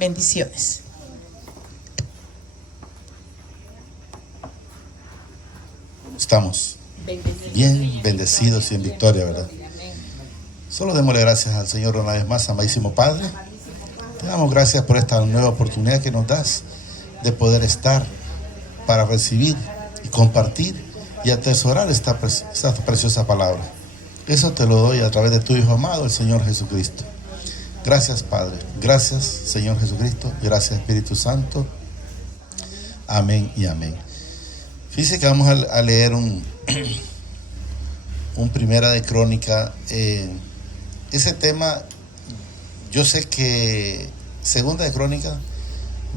Bendiciones. Estamos bien bendecidos y en victoria, ¿verdad? Solo démosle gracias al Señor una vez más, amadísimo Padre. Te damos gracias por esta nueva oportunidad que nos das de poder estar para recibir y compartir y atesorar esta preciosa palabra. Eso te lo doy a través de tu Hijo amado, el Señor Jesucristo. Gracias, Padre. Gracias, Señor Jesucristo. Gracias, Espíritu Santo. Amén y amén. Fíjense que vamos a leer un Primera de Crónica. Ese tema, yo sé que Segunda de Crónica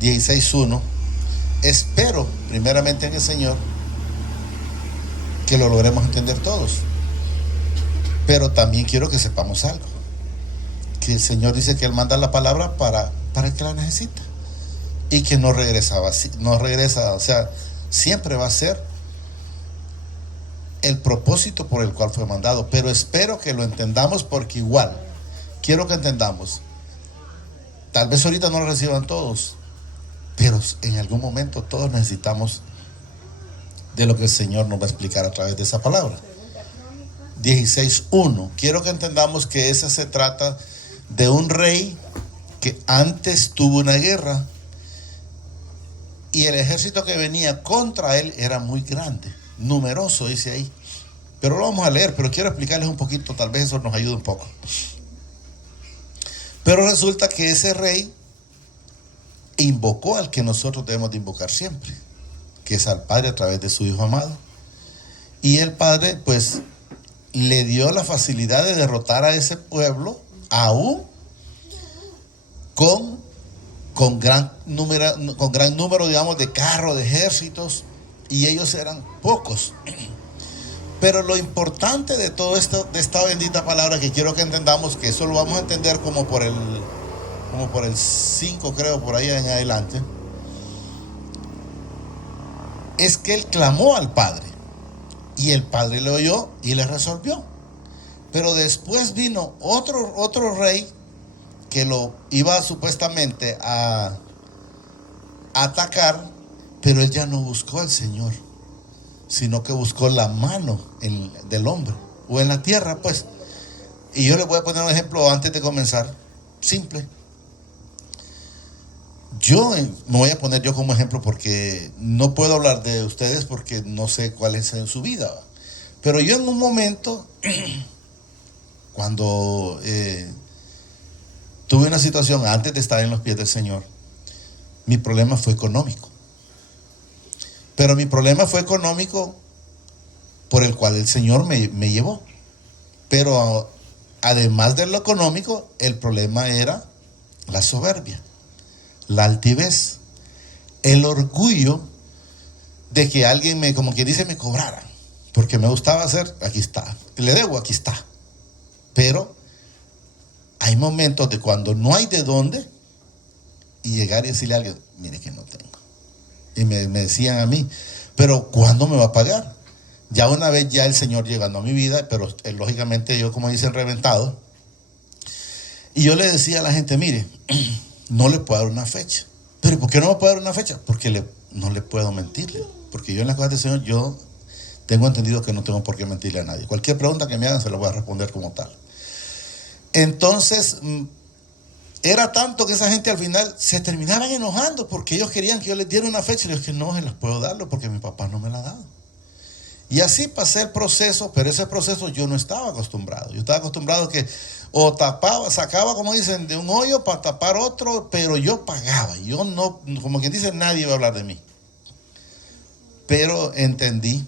16:1, espero primeramente en el Señor que lo logremos entender todos, pero también quiero que sepamos algo, que el Señor dice que Él manda la palabra para el que la necesita y que no regresa, o sea, siempre va a ser el propósito por el cual fue mandado, pero espero que lo entendamos, porque igual quiero que entendamos, tal vez ahorita no lo reciban todos, pero en algún momento todos necesitamos de lo que el Señor nos va a explicar a través de esa palabra. 16:1, quiero que entendamos que ese se trata de un rey que antes tuvo una guerra y el ejército que venía contra él era muy grande, numeroso, dice ahí. Pero lo vamos a leer, pero quiero explicarles un poquito, tal vez eso nos ayude un poco. Pero resulta que ese rey invocó al que nosotros debemos de invocar siempre, que es al Padre a través de su Hijo amado. Y el Padre, pues, le dio la facilidad de derrotar a ese pueblo, aún con gran número, digamos, de carros, de ejércitos, y ellos eran pocos. Pero lo importante de todo esto, de esta bendita palabra, que quiero que entendamos, que eso lo vamos a entender como por el 5, creo, por ahí en adelante, es que él clamó al Padre y el Padre le oyó y le resolvió. Pero después vino otro rey que lo iba supuestamente a atacar, pero él ya no buscó al Señor, sino que buscó la mano del hombre, o en la tierra, pues. Y yo les voy a poner un ejemplo antes de comenzar, simple. Yo me voy a poner yo como ejemplo, porque no puedo hablar de ustedes porque no sé cuál es en su vida. Pero yo en un momento, cuando tuve una situación antes de estar en los pies del Señor, mi problema fue económico. Pero mi problema fue económico por el cual el Señor me llevó. Pero además de lo económico, el problema era la soberbia, la altivez, el orgullo de que alguien como quien dice, me cobrara. Porque me gustaba hacer, aquí está, le debo, aquí está. Pero hay momentos de cuando no hay de dónde, y llegar y decirle a alguien, mire que no tengo. Y me decían a mí, pero ¿cuándo me va a pagar? Ya una vez ya el Señor llegando a mi vida, pero lógicamente yo, como dicen, reventado. Y yo le decía a la gente, mire, no le puedo dar una fecha. ¿Pero por qué no me puedo dar una fecha? Porque no le puedo mentirle. Porque yo en las cosas del Señor, yo tengo entendido que no tengo por qué mentirle a nadie. Cualquier pregunta que me hagan se la voy a responder como tal. Entonces, era tanto que esa gente al final se terminaban enojando porque ellos querían que yo les diera una fecha. Y yo dije, no se las puedo darlo porque mi papá no me la ha dado. Y así pasé el proceso, pero ese proceso yo no estaba acostumbrado. Yo estaba acostumbrado que o tapaba, sacaba, como dicen, de un hoyo para tapar otro, pero yo pagaba. Yo no, como quien dice, nadie iba a hablar de mí. Pero entendí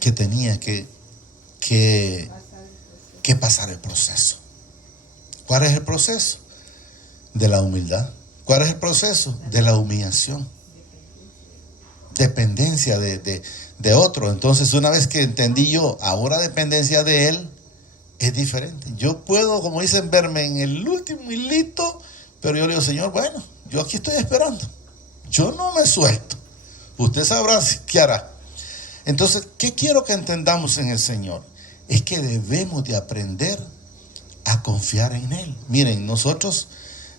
que tenía que pasar el proceso. ¿Cuál es el proceso? De la humildad. ¿Cuál es el proceso? De la humillación. Dependencia de otro. Entonces, una vez que entendí yo, ahora dependencia de él, es diferente. Yo puedo, como dicen, verme en el último hilito, pero yo le digo, Señor, bueno, yo aquí estoy esperando. Yo no me suelto. Usted sabrá qué hará. Entonces, ¿qué quiero que entendamos en el Señor? Es que debemos de aprender a confiar en Él. Miren, nosotros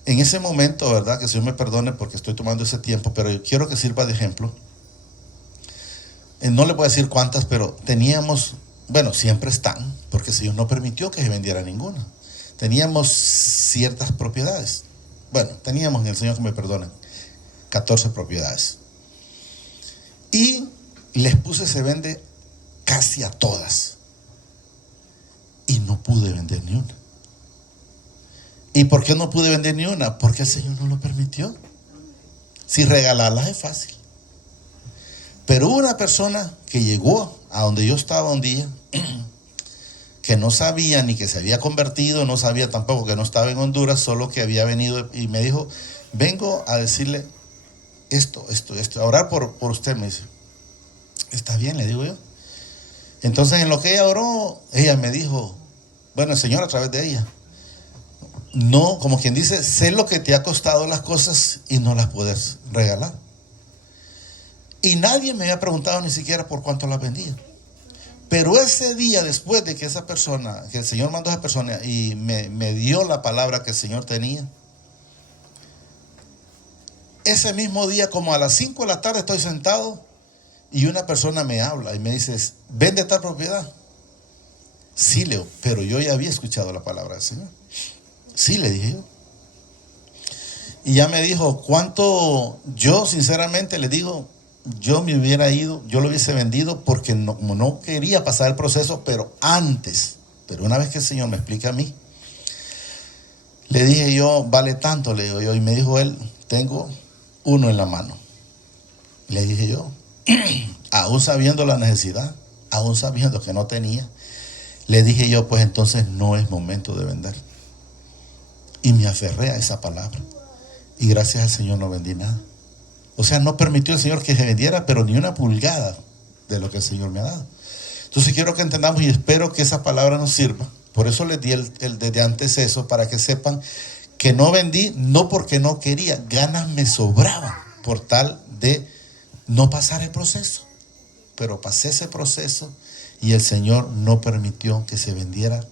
En ese momento, ¿verdad? Que el Señor me perdone porque estoy tomando ese tiempo, pero yo quiero que sirva de ejemplo. No le voy a decir cuántas, pero teníamos, bueno, siempre están, porque el Señor no permitió que se vendiera ninguna. Teníamos ciertas propiedades. Bueno, teníamos, en el Señor que me perdone, 14 propiedades. Y les puse se vende casi a todas. Y no pude vender ni una. ¿Y por qué no pude vender ni una? Porque el Señor no lo permitió. Si regalarlas es fácil. Pero hubo una persona que llegó a donde yo estaba un día, que no sabía ni que se había convertido, no sabía tampoco que no estaba en Honduras, solo que había venido y me dijo, vengo a decirle esto, a orar por usted, me dice. Está bien, le digo yo. Entonces en lo que ella oró, ella me dijo, bueno, el Señor a través de ella, no, como quien dice, sé lo que te ha costado las cosas y no las puedes regalar. Y nadie me había preguntado ni siquiera por cuánto las vendía. Pero ese día, después de que esa persona, que el Señor mandó a esa persona y me dio la palabra que el Señor tenía, ese mismo día, como a las 5 de la tarde, estoy sentado y una persona me habla y me dice, ¿vende tal propiedad? Sí, Leo, pero yo ya había escuchado la palabra del Señor. Sí, le dije yo. Y ya me dijo, ¿cuánto? Yo sinceramente le digo, yo me hubiera ido, yo lo hubiese vendido porque no quería pasar el proceso, pero antes. Pero una vez que el Señor me explica a mí, le dije yo, vale tanto, le digo yo. Y me dijo él, tengo uno en la mano. Le dije yo, aún sabiendo la necesidad, aún sabiendo que no tenía, le dije yo, pues entonces no es momento de vender. Y me aferré a esa palabra. Y gracias al Señor no vendí nada. O sea, no permitió el Señor que se vendiera, pero ni una pulgada de lo que el Señor me ha dado. Entonces quiero que entendamos y espero que esa palabra nos sirva. Por eso les di desde antes eso, para que sepan que no vendí, no porque no quería, ganas me sobraban por tal de no pasar el proceso. Pero pasé ese proceso y el Señor no permitió que se vendiera,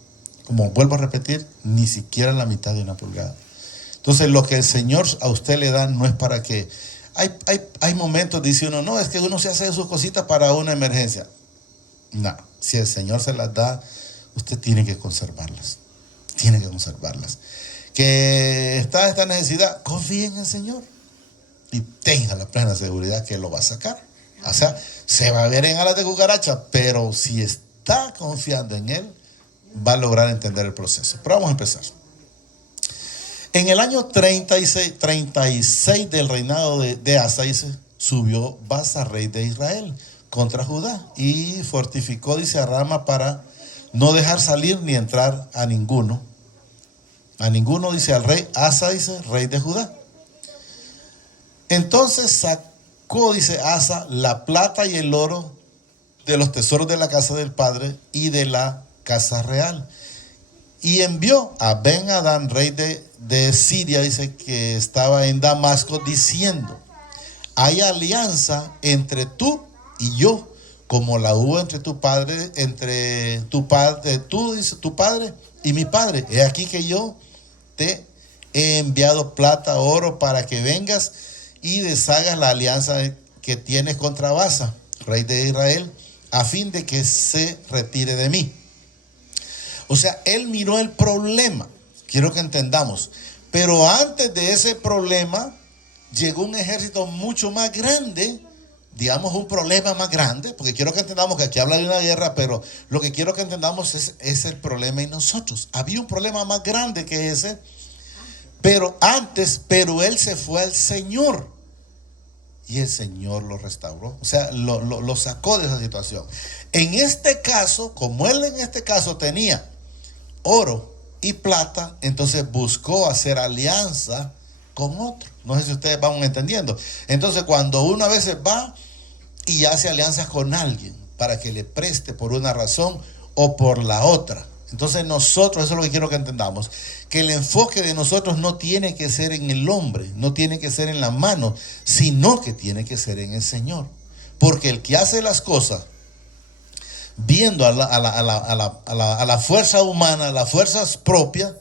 como vuelvo a repetir, ni siquiera la mitad de una pulgada. Entonces lo que el Señor a usted le da no es para que... Hay momentos, dice uno, no, es que uno se hace sus cositas para una emergencia. No, si el Señor se las da, usted tiene que conservarlas. Tiene que conservarlas. Que está esta necesidad, confíe en el Señor y tenga la plena seguridad que lo va a sacar. O sea, se va a ver en alas de cucaracha, pero si está confiando en Él, va a lograr entender el proceso. Pero vamos a empezar. En el año 36 del reinado de Asa, dice, subió Baasa, rey de Israel, contra Judá y fortificó, dice, a Rama para no dejar salir ni entrar a ninguno. A ninguno, dice, al rey Asa, dice, rey de Judá. Entonces sacó, dice Asa, la plata y el oro de los tesoros de la casa del padre y de la casa real. Y envió a Ben-Hadad, rey de Siria, dice, que estaba en Damasco, diciendo, hay alianza entre tú y yo, como la hubo entre tu padre, dice, tu padre y mi padre. He aquí que yo te he enviado plata, oro, para que vengas y deshagas la alianza que tienes contra Baasa, rey de Israel, a fin de que se retire de mí. O sea, él miró el problema, quiero que entendamos, pero antes de ese problema llegó un ejército mucho más grande, digamos un problema más grande, porque quiero que entendamos que aquí habla de una guerra, pero lo que quiero que entendamos es el problema en nosotros. Había un problema más grande que ese, pero él se fue al Señor y el Señor lo restauró, o sea, lo sacó de esa situación. En este caso, como él en este caso tenía oro y plata, entonces buscó hacer alianza con otro. No sé si ustedes van entendiendo. Entonces cuando uno a veces va y hace alianzas con alguien para que le preste por una razón o por la otra, entonces nosotros, eso es lo que quiero que entendamos, que el enfoque de nosotros no tiene que ser en el hombre, no tiene que ser en la mano, sino que tiene que ser en el Señor. Porque el que hace las cosas viendo a la fuerza humana, a las fuerzas propias,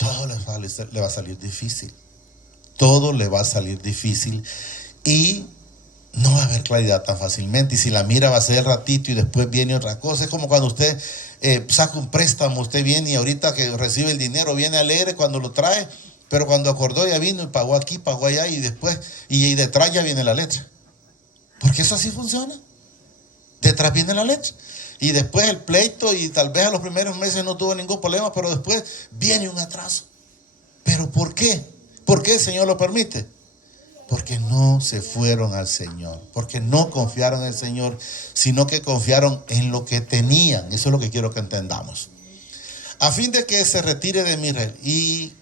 todo le va a salir difícil. Todo le va a salir difícil y no va a haber claridad tan fácilmente. Y si la mira va a ser el ratito y después viene otra cosa. Es como cuando usted saca un préstamo, usted viene y ahorita que recibe el dinero viene alegre cuando lo trae, pero cuando acordó ya vino y pagó aquí, pagó allá y después, y detrás ya viene la letra. Porque eso así funciona. Detrás viene la letra. Y después el pleito y tal vez a los primeros meses no tuvo ningún problema, pero después viene un atraso. ¿Pero por qué? ¿Por qué el Señor lo permite? Porque no se fueron al Señor, porque no confiaron en el Señor, sino que confiaron en lo que tenían. Eso es lo que quiero que entendamos. A fin de que se retire de Israel. Y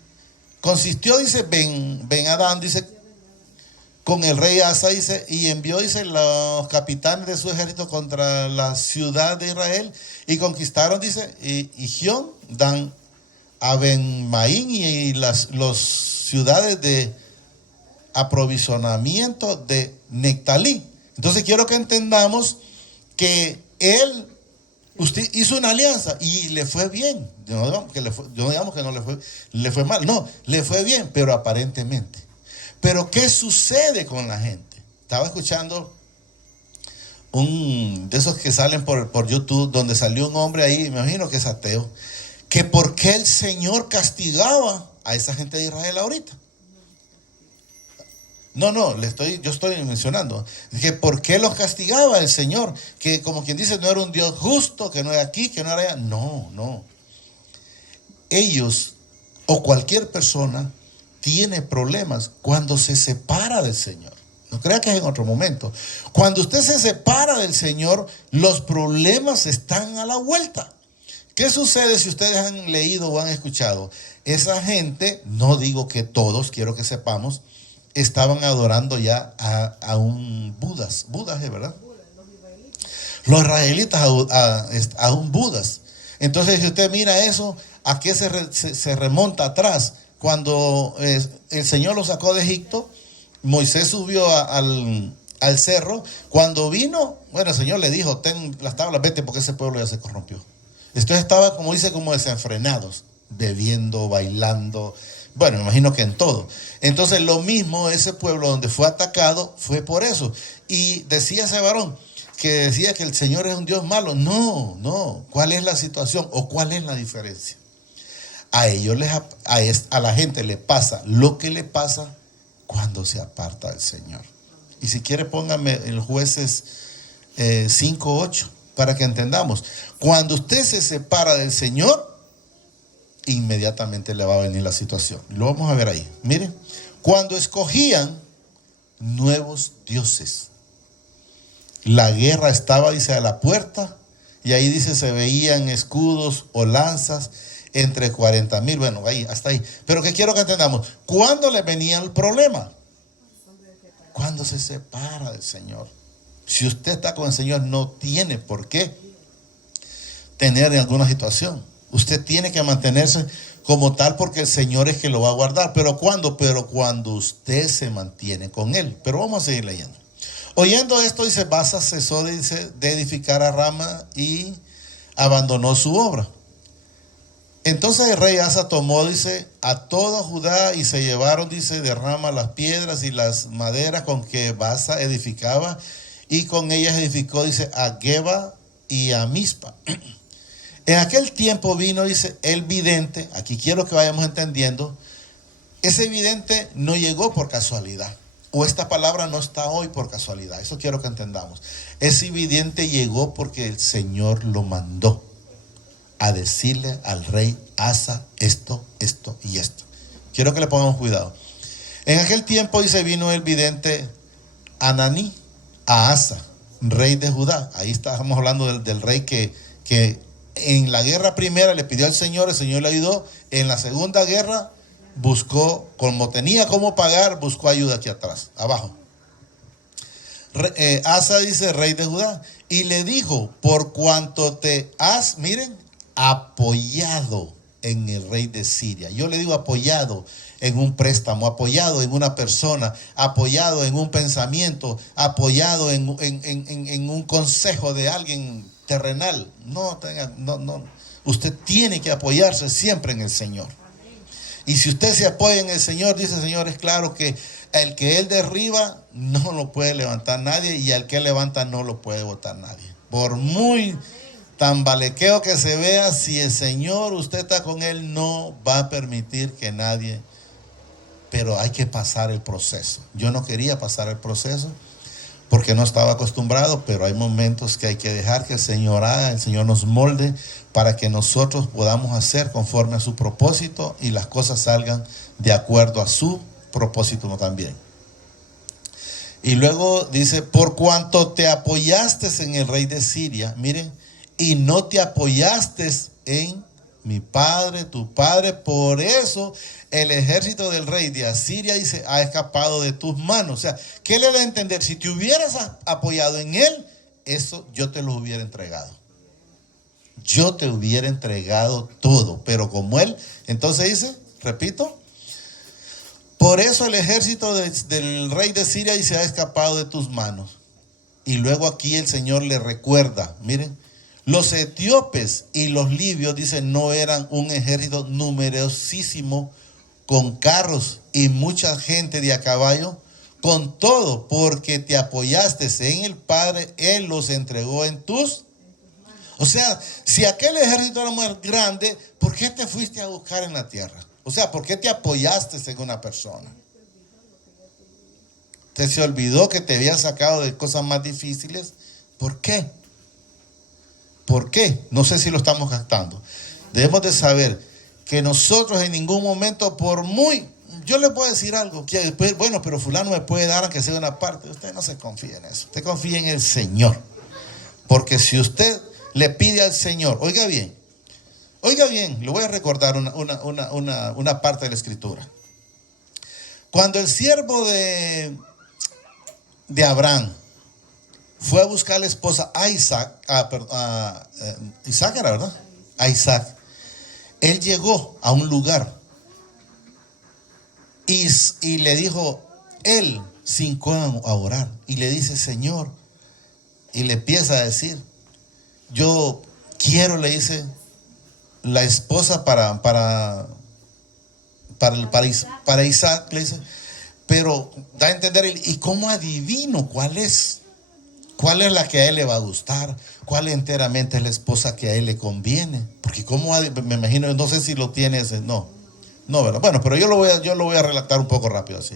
consistió, dice, Ben Adán, dice, con el rey Asa, dice, y envió, dice, los capitanes de su ejército contra la ciudad de Israel, y conquistaron, dice, Ijión, Dan, Abenmaín y las ciudades de aprovisionamiento de Nectalí. Entonces quiero que entendamos que usted hizo una alianza y le fue bien. No digamos que no le fue mal, no, le fue bien, pero aparentemente. Pero ¿qué sucede con la gente? Estaba escuchando un de esos que salen por YouTube, donde salió un hombre ahí, me imagino que es ateo, que por qué el Señor castigaba a esa gente de Israel ahorita. No, yo estoy mencionando que por qué los castigaba el Señor, que como quien dice no era un Dios justo, que no era aquí, que no era allá. No. Ellos o cualquier persona tiene problemas cuando se separa del Señor. No crea que es en otro momento. Cuando usted se separa del Señor, los problemas están a la vuelta. ¿Qué sucede si ustedes han leído o han escuchado? Esa gente, no digo que todos, quiero que sepamos, estaban adorando ya a un Budas. Budas es, ¿verdad? Los israelitas a un Budas. Entonces, si usted mira eso, ¿a qué se remonta atrás? Cuando el Señor lo sacó de Egipto, Moisés subió al cerro. Cuando vino, bueno, el Señor le dijo, ten las tablas, vete porque ese pueblo ya se corrompió. Entonces estaba, como dice, como desenfrenados, bebiendo, bailando. Bueno, me imagino que en todo. Entonces lo mismo, ese pueblo donde fue atacado fue por eso. Y decía ese varón que decía que el Señor es un Dios malo. No. ¿Cuál es la situación o cuál es la diferencia? A la gente le pasa lo que le pasa cuando se aparta del Señor. Y si quiere póngame el Jueces 5:8 para que entendamos. Cuando usted se separa del Señor, inmediatamente le va a venir la situación. Lo vamos a ver ahí. Miren, cuando escogían nuevos dioses, la guerra estaba, dice, a la puerta, y ahí dice, se veían escudos o lanzas entre 40,000. Bueno, ahí, hasta ahí. Pero que quiero que entendamos, ¿cuándo le venía el problema? Cuando se separa del Señor. Si usted está con el Señor, no tiene por qué tener alguna situación. Usted tiene que mantenerse como tal porque el Señor es que lo va a guardar. ¿Pero cuándo? Pero cuando usted se mantiene con Él. Pero vamos a seguir leyendo. Oyendo esto, dice, Baasa cesó de edificar a Rama y abandonó su obra. Entonces el rey Asa tomó, dice, a toda Judá y se llevaron, dice, de Rama las piedras y las maderas con que Baasa edificaba, y con ellas edificó, dice, a Geba y a Mispa. En aquel tiempo vino, dice, el vidente. Aquí quiero que vayamos entendiendo. Ese vidente no llegó por casualidad. O esta palabra no está hoy por casualidad. Eso quiero que entendamos. Ese vidente llegó porque el Señor lo mandó a decirle al rey Asa esto y esto. Quiero que le pongamos cuidado. En aquel tiempo, dice, vino el vidente Ananí a Asa, rey de Judá. Ahí estamos hablando del rey que en la guerra primera le pidió al Señor, el Señor le ayudó. En la segunda guerra buscó, como tenía cómo pagar, buscó ayuda aquí atrás, abajo. Asa, dice, rey de Judá, y le dijo, por cuanto te has, miren, apoyado en el rey de Siria. Yo le digo apoyado en un préstamo, apoyado en una persona, apoyado en un pensamiento, apoyado en un consejo de alguien terrenal. No. Usted tiene que apoyarse siempre en el Señor. Y si usted se apoya en el Señor, dice el Señor, es claro que el que Él derriba no lo puede levantar nadie, y al que Él levanta no lo puede botar nadie. Por muy tambalequeo que se vea, si el Señor, usted está con Él, no va a permitir que nadie. Pero hay que pasar el proceso. Yo no quería pasar el proceso porque no estaba acostumbrado, pero hay momentos que hay que dejar que el Señor haga, el Señor nos molde para que nosotros podamos hacer conforme a su propósito y las cosas salgan de acuerdo a su propósito también. Y luego dice, por cuanto te apoyaste en el rey de Siria, miren, y no te apoyaste en mi padre, tu padre, por eso el ejército del rey de Asiria, dice, ha escapado de tus manos. O sea, ¿qué le da a entender? Si te hubieras apoyado en él, eso yo te lo hubiera entregado. Yo te hubiera entregado todo. Pero como él, entonces dice, repito, por eso el ejército del rey de Siria, dice, ha escapado de tus manos. Y luego aquí el Señor le recuerda, miren, los etíopes y los libios, dicen, no eran un ejército numerosísimo con carros y mucha gente de a caballo. Con todo, porque te apoyaste en el Padre, Él los entregó en tus. O sea, si aquel ejército era muy grande, ¿por qué te fuiste a buscar en la tierra? O sea, ¿por qué te apoyaste en una persona? ¿Te se olvidó que te había sacado de cosas más difíciles? ¿Por qué? ¿Por qué? No sé si lo estamos gastando. Debemos de saber que nosotros en ningún momento, por muy... Yo le puedo decir algo, que después, bueno, pero fulano me puede dar aunque sea una parte. Usted no se confía en eso. Usted confía en el Señor. Porque si usted le pide al Señor, oiga bien, le voy a recordar una parte de la Escritura. Cuando el siervo de Abraham fue a buscar la esposa a Isaac, Isaac era, ¿verdad? A Isaac. Él llegó a un lugar y le dijo, él se hincó a orar y le dice, Señor, y le empieza a decir, yo quiero, le dice, la esposa para Isaac, le dice, pero da a entender, ¿y cómo adivino cuál es? ¿Cuál es la que a él le va a gustar? ¿Cuál enteramente es la esposa que a él le conviene? Porque me imagino, no sé si lo tienes, no, ¿verdad? Bueno, pero yo lo voy a relatar un poco rápido así.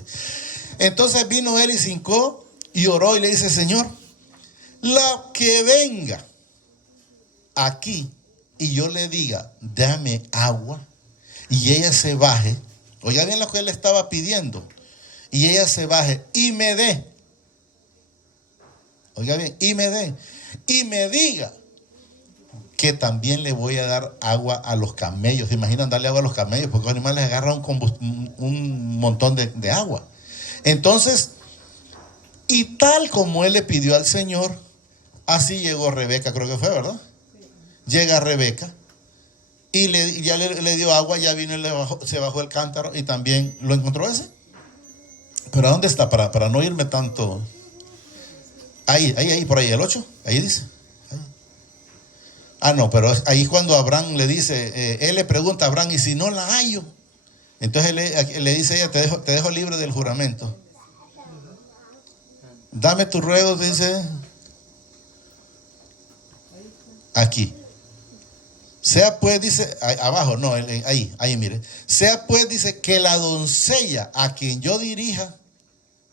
Entonces vino él y se hincó y oró y le dice, Señor, la que venga aquí y yo le diga, dame agua, y ella se baje, oiga bien lo que él estaba pidiendo, y ella se baje y me dé, oiga bien, y me diga que también le voy a dar agua a los camellos. ¿Se imaginan darle agua a los camellos? Porque los animales agarran un montón de agua. Entonces, y tal como él le pidió al Señor, así llegó Rebeca, creo que fue, ¿verdad? Llega Rebeca y ya le dio agua, ya vino y se bajó el cántaro y también lo encontró ese. Pero ¿a dónde está? Para no irme tanto. Ahí, por ahí, el 8, ahí dice. No, pero ahí cuando Abraham le dice, él le pregunta a Abraham, y si no la hallo, entonces le dice ella, te dejo libre del juramento. Dame tus ruegos, dice, aquí. Sea pues, dice, abajo, no, ahí mire. Sea pues, dice, que la doncella a quien yo dirija,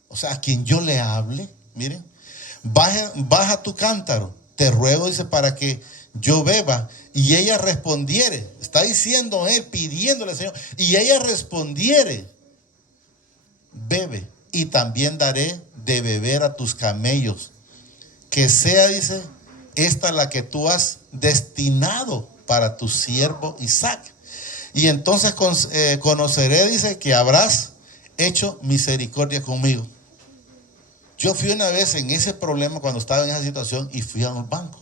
o sea, a quien yo le hable, miren, baja tu cántaro, te ruego, dice, para que yo beba. Y ella respondiere, está diciendo él, pidiéndole al Señor, y ella respondiere, bebe, y también daré de beber a tus camellos, que sea, dice, esta la que tú has destinado para tu siervo Isaac. Y entonces conoceré, dice, que habrás hecho misericordia conmigo. Yo fui una vez en ese problema cuando estaba en esa situación y fui al banco.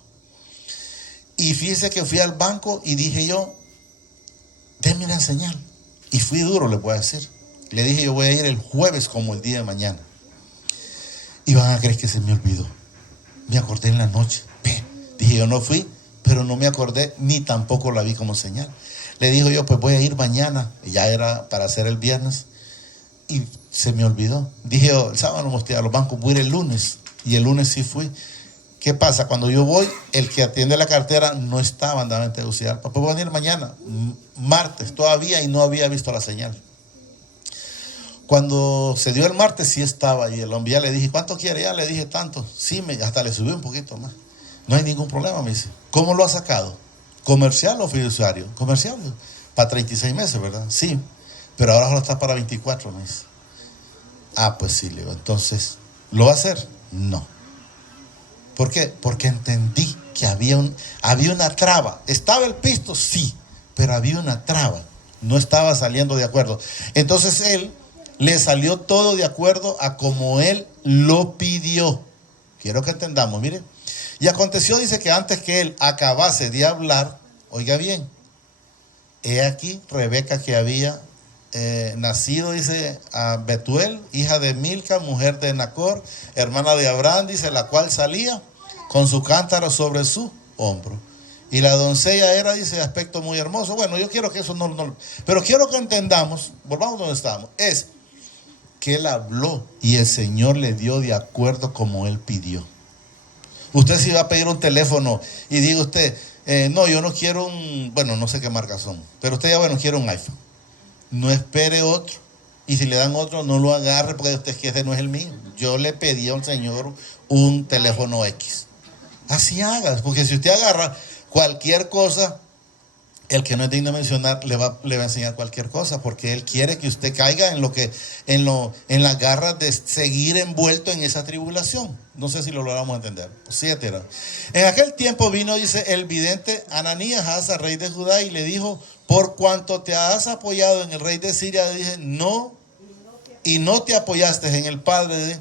Y fíjese que fui al banco y dije yo, déme una señal. Y fui duro, le voy a decir. Le dije, yo voy a ir el jueves como el día de mañana. Y van a creer que se me olvidó. Me acordé en la noche. Dije, yo no fui, pero no me acordé ni tampoco la vi como señal. Le dijo yo, pues voy a ir mañana, y ya era para hacer el viernes, y se me olvidó. Dije yo, el sábado no me a los bancos, voy a ir el lunes, y el lunes sí fui. ¿Qué pasa? Cuando yo voy, el que atiende la cartera no estaba, andaba en Tegucigalpa. Pues voy a venir mañana, martes todavía, y no había visto la señal. Cuando se dio el martes sí estaba, y el hombre ya le dije, ¿cuánto quiere? Ya le dije tanto. Sí, hasta le subí un poquito más. No hay ningún problema, me dice. ¿Cómo lo ha sacado? ¿Comercial o fiduciario? Comercial, para 36 meses, ¿verdad? Sí, pero ahora solo está para 24 meses. Ah, pues sí, le digo, entonces, ¿lo va a hacer? No. ¿Por qué? Porque entendí que había una traba. ¿Estaba el pisto? Sí, pero había una traba. No estaba saliendo de acuerdo. Entonces él le salió todo de acuerdo a como él lo pidió. Quiero que entendamos, miren. Y aconteció, dice, que antes que él acabase de hablar, oiga bien, he aquí Rebeca, que había nacido, dice, a Betuel, hija de Milca, mujer de Nacor, hermana de Abraham, dice, la cual salía con su cántaro sobre su hombro. Y la doncella era, dice, de aspecto muy hermoso. Bueno, yo quiero que eso no, pero quiero que entendamos, volvamos donde estamos, es que él habló y el Señor le dio de acuerdo como él pidió. Usted si va a pedir un teléfono y diga usted, no, yo no quiero bueno, no sé qué marcas son, pero usted ya, bueno, quiere un iPhone. No espere otro. Y si le dan otro, no lo agarre, porque usted es que ese no es el mío. Yo le pedí al Señor un teléfono X. Así hagas, porque si usted agarra cualquier cosa, el que no es digno de mencionar le va a enseñar cualquier cosa, porque él quiere que usted caiga en las garras de seguir envuelto en esa tribulación. No sé si lo logramos entender. 7 era. En aquel tiempo vino, dice, el vidente Ananías a Asa, rey de Judá, y le dijo, por cuanto te has apoyado en el rey de Siria, dije, no, y no te apoyaste en el padre de...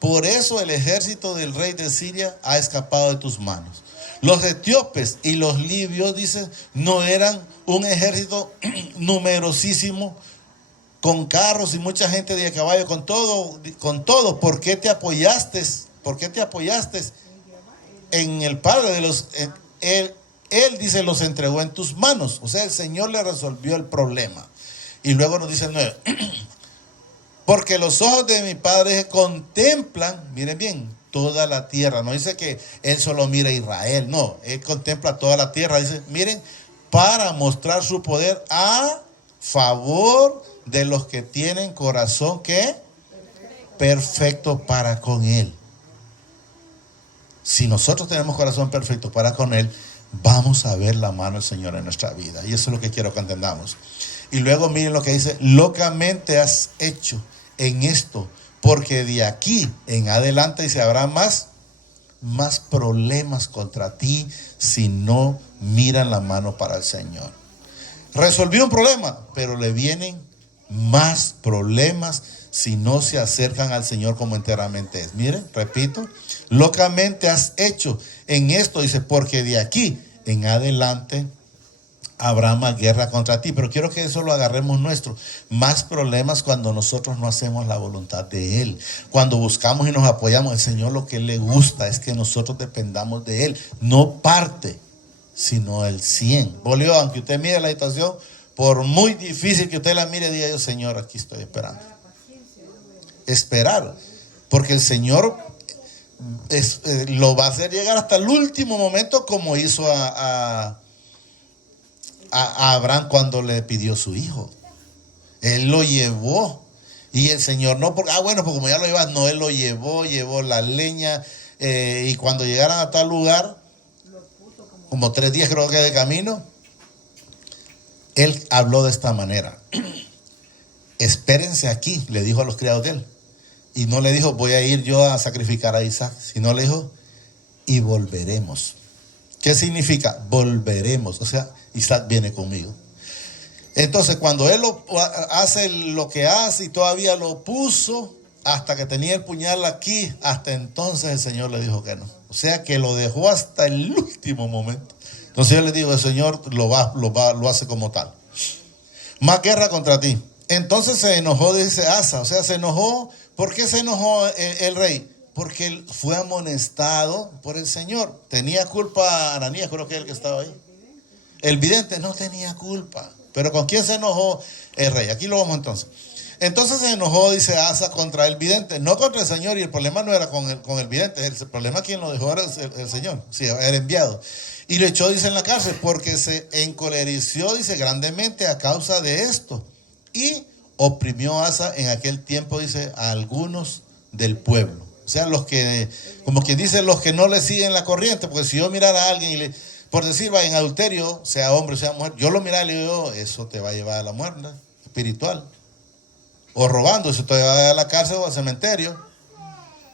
Por eso el ejército del rey de Siria ha escapado de tus manos. Los etíopes y los libios, dicen, no eran un ejército numerosísimo, con carros y mucha gente de a caballo, con todo. ¿Por qué te apoyaste? ¿Por qué te apoyaste en el padre de los... Él dice, los entregó en tus manos. O sea, el Señor le resolvió el problema. Y luego nos dice el 9. Porque los ojos de mi Padre contemplan, miren bien, toda la tierra. No dice que Él solo mira a Israel, no. Él contempla toda la tierra. Dice, miren, para mostrar su poder a favor de los que tienen corazón, ¿qué? Perfecto para con Él. Si nosotros tenemos corazón perfecto para con Él, vamos a ver la mano del Señor en nuestra vida. Y eso es lo que quiero que entendamos. Y luego miren lo que dice, locamente has hecho en esto, porque de aquí en adelante dice, habrá más problemas contra ti si no miran la mano para el Señor. Resolvió un problema, pero le vienen más problemas si no se acercan al Señor como enteramente es. Miren, repito, locamente has hecho en esto, dice, porque de aquí en adelante habrá más guerra contra ti. Pero quiero que eso lo agarremos nuestro. Más problemas cuando nosotros no hacemos la voluntad de Él. Cuando buscamos y nos apoyamos, el Señor lo que le gusta es que nosotros dependamos de Él. No parte, sino el 100. Volvió, aunque usted mire la situación, por muy difícil que usted la mire, diga yo, Señor, aquí estoy esperando. Esperar. Porque el Señor lo va a hacer llegar hasta el último momento, como hizo a Abraham cuando le pidió su hijo. Él lo llevó y el Señor no, porque bueno, pues como ya lo llevas, no, él lo llevó la leña, y cuando llegaron a tal lugar, como 3 días creo que de camino, él habló de esta manera: espérense aquí, le dijo a los criados de él, y no le dijo voy a ir yo a sacrificar a Isaac, sino le dijo y volveremos. ¿Qué significa? Volveremos, o sea, Isaac viene conmigo. Entonces, cuando él hace lo que hace y todavía lo puso hasta que tenía el puñal aquí, hasta entonces el Señor le dijo que no. O sea, que lo dejó hasta el último momento. Entonces yo le digo, el Señor lo hace como tal. Más guerra contra ti. Entonces se enojó, dice Asa, o sea, se enojó. ¿Por qué se enojó el rey? Porque él fue amonestado por el Señor. Tenía culpa Ananías, creo que es el que estaba ahí. El vidente no tenía culpa. Pero ¿con quién se enojó el rey? Aquí lo vamos entonces. Entonces se enojó, dice Asa, contra el vidente, no contra el Señor, y el problema no era con el vidente, el problema quien lo dejó era el Señor, sí, era enviado. Y lo echó, dice, en la cárcel, porque se encolereció, dice, grandemente a causa de esto. Y oprimió Asa en aquel tiempo, dice, a algunos del pueblo. O sea, los que, como quien dice, los que no le siguen la corriente, porque si yo mirara a alguien y le, por decir, va en adulterio, sea hombre, sea mujer, yo lo mirara y le digo, eso te va a llevar a la muerte espiritual. O robando, eso te va a llevar a la cárcel o al cementerio.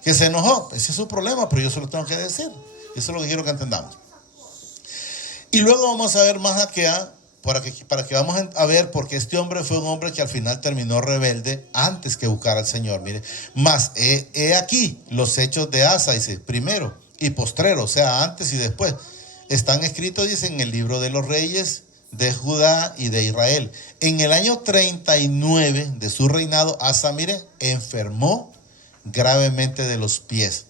Que se enojó, ese es su problema, pero yo se lo tengo que decir. Eso es lo que quiero que entendamos. Y luego vamos a ver más acá, para que vamos a ver, porque este hombre fue un hombre que al final terminó rebelde antes que buscar al Señor. Mire, más, he aquí los hechos de Asa, dice, primero y postrero, o sea, antes y después. Están escritos, dice, en el libro de los reyes de Judá y de Israel. En el año 39 de su reinado, Asa, mire, enfermó gravemente de los pies.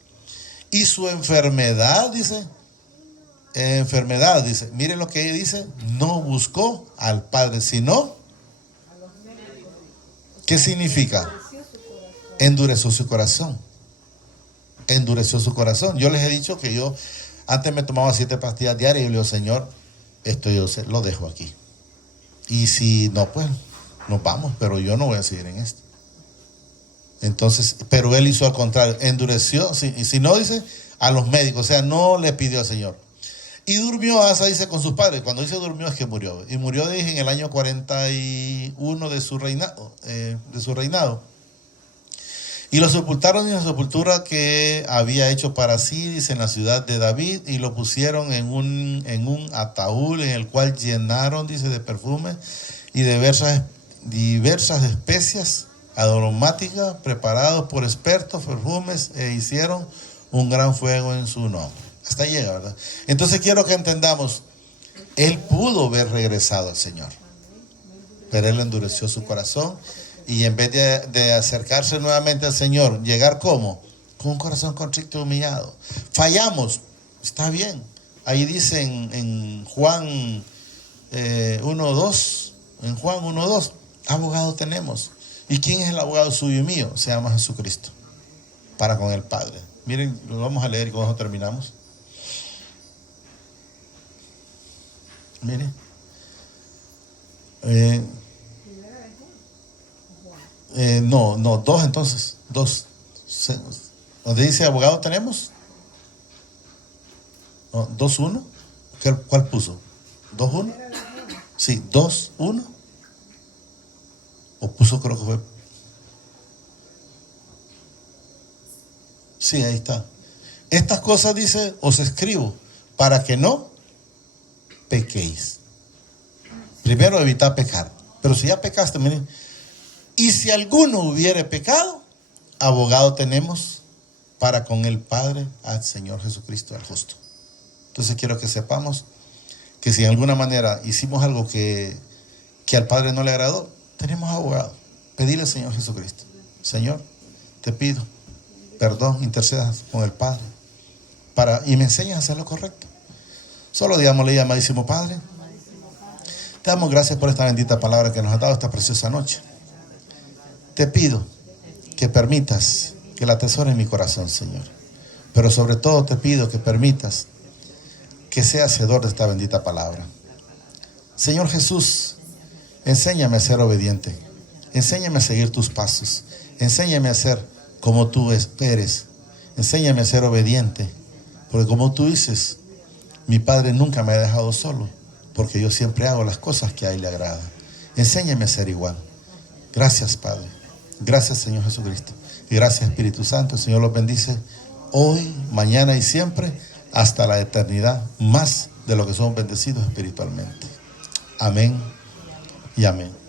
Y su enfermedad, dice, miren lo que dice, no buscó al Padre, sino, ¿qué significa? Endureció su corazón. Endureció su corazón. Yo les he dicho que yo antes me tomaba 7 pastillas diarias y le digo, Señor, esto yo lo dejo aquí. Y si no, pues nos vamos, pero yo no voy a seguir en esto. Entonces, pero él hizo al contrario, endureció, y si no, dice, a los médicos, o sea, no le pidió al Señor. Y durmió Asa, dice, con sus padres. Cuando dice durmió es que murió. Y murió, dije, en el año 41 de su reinado. Y lo sepultaron en la sepultura que había hecho para sí, dice, en la ciudad de David, y lo pusieron en un ataúd en el cual llenaron, dice, de perfumes y de diversas especias aromáticas preparados por expertos perfumes, e hicieron un gran fuego en su nombre. Hasta ahí llega, ¿verdad? Entonces quiero que entendamos, él pudo haber regresado al Señor, pero él endureció su corazón. Y en vez de acercarse nuevamente al Señor, llegar ¿cómo? Con un corazón contrito y humillado. Fallamos, está bien. Ahí dice en Juan 1:2, en Juan 1:2, abogado tenemos. ¿Y quién es el abogado suyo y mío? Se llama Jesucristo, para con el Padre. Miren, lo vamos a leer y con eso terminamos. Miren. No, 2 entonces, 2. Donde dice abogado tenemos. No, 2:1. ¿Cuál puso? 2:1. Sí, 2:1. O puso, creo que fue. Sí, ahí está. Estas cosas, dice, os escribo para que no pequéis. Primero evitar pecar. Pero si ya pecaste, miren. Y si alguno hubiere pecado, abogado tenemos para con el Padre al Señor Jesucristo, al justo. Entonces quiero que sepamos que si en alguna manera hicimos algo que al Padre no le agradó, tenemos abogado. Pedirle al Señor Jesucristo, Señor, te pido perdón, intercedas con el Padre y me enseñas a hacer lo correcto. Solo digámosle, amadísimo Padre, te damos gracias por esta bendita palabra que nos has dado esta preciosa noche. Te pido que permitas que la atesore en mi corazón, Señor. Pero sobre todo te pido que permitas que sea hacedor de esta bendita palabra. Señor Jesús, enséñame a ser obediente. Enséñame a seguir tus pasos. Enséñame a ser como tú eres. Enséñame a ser obediente. Porque como tú dices, mi Padre nunca me ha dejado solo, porque yo siempre hago las cosas que a Él le agrada. Enséñame a ser igual. Gracias, Padre. Gracias, Señor Jesucristo. Y gracias, Espíritu Santo. El Señor los bendice hoy, mañana y siempre, hasta la eternidad, más de lo que somos bendecidos espiritualmente. Amén y amén.